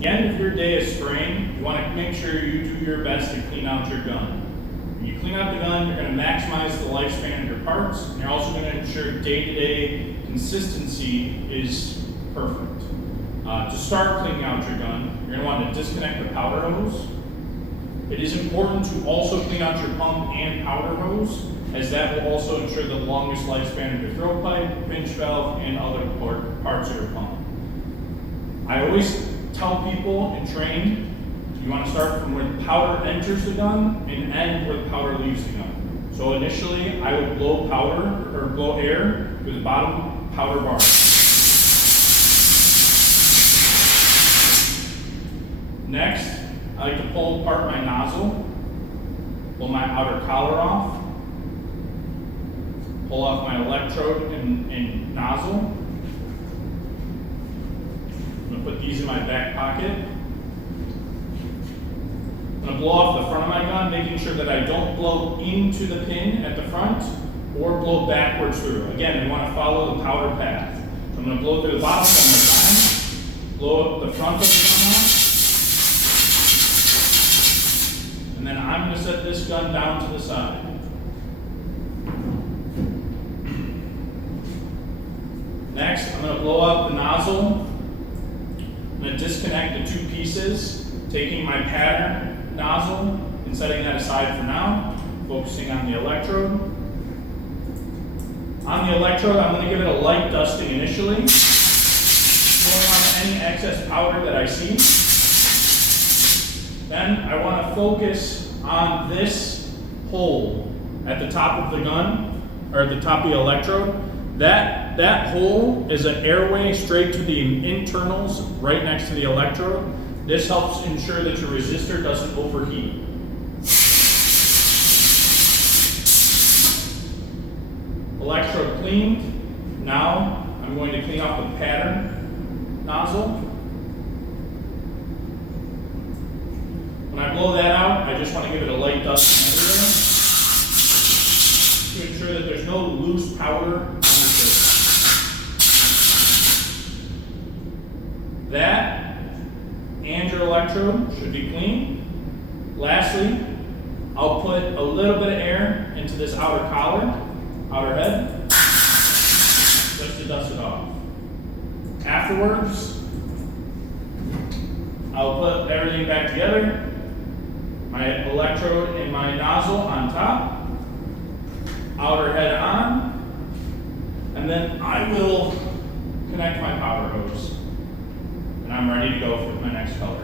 the end of your day of spraying, you want to make sure you do your best to clean out your gun. When you clean out the gun, you're going to maximize the lifespan of your parts, and you're also going to ensure day-to-day consistency is perfect. To start cleaning out your gun, you're going to want to disconnect the powder hose. It is important to also clean out your pump and powder hose, as that will also ensure the longest lifespan of your throw pipe, pinch valve, and other parts of your pump. I always tell people in training, you want to start from where the powder enters the gun and end where the powder leaves the gun. So initially, I would blow air through the bottom powder bar. Next, I like to pull apart my nozzle, pull my outer collar off, pull off my electrode and nozzle. I'm going to put these in my back pocket. I'm going to blow off the front of my gun, making sure that I don't blow into the pin at the front or blow backwards through. Again, we want to follow the powder path. So I'm going to blow through the bottom one more time, blow up the front of the gun off, and then I'm going to set this gun down to the side. Next, I'm going to blow up the nozzle. I'm going to disconnect the two pieces, taking my pattern nozzle and setting that aside for now, focusing on the electrode. On the electrode, I'm going to give it a light dusting initially, pulling off any excess powder that I see. Then I want to focus on this hole at the top of the gun, or at the top of the electrode. That hole is an airway straight to the internals right next to the electrode. This helps ensure that your resistor doesn't overheat. Electrode cleaned. Now I'm going to clean off the pattern nozzle. When I blow that out, I just want to give it a light dusting everywhere to ensure that there's no loose powder on the surface. That and your electrode should be clean. Lastly, I'll put a little bit of air into this outer collar, outer head, just to dust it off. Afterwards, I'll put everything back together, my electrode and my nozzle on top, outer head on, and then I will connect my powder hose. And I'm ready to go for my next color.